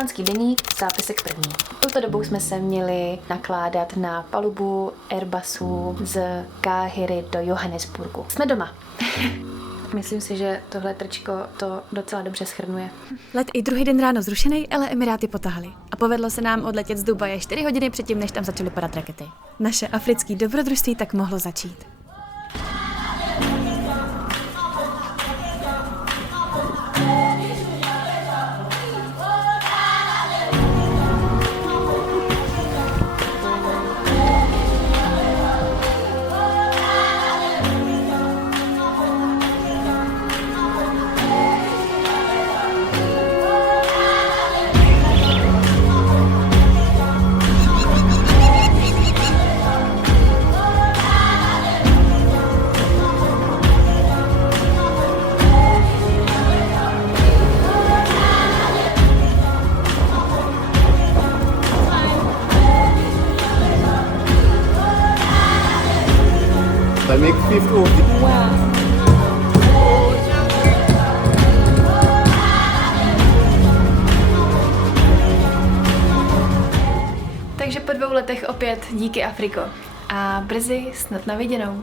Kapitánský deník, zápisek první. Touto dobou jsme se měli nakládat na palubu Airbusu z Káhiry do Johannesburgu. Jsme doma. Myslím si, že tohle trčko to docela dobře shrnuje. Let i druhý den ráno zrušený, ale Emiráty potahali. A povedlo se nám odletět z Dubaje 4 hodiny předtím, než tam začaly padat rakety. Naše africké dobrodružství tak mohlo začít. I make 50 of the Takže po 2 letech opět díky Afriko. A brzy snad na viděnou.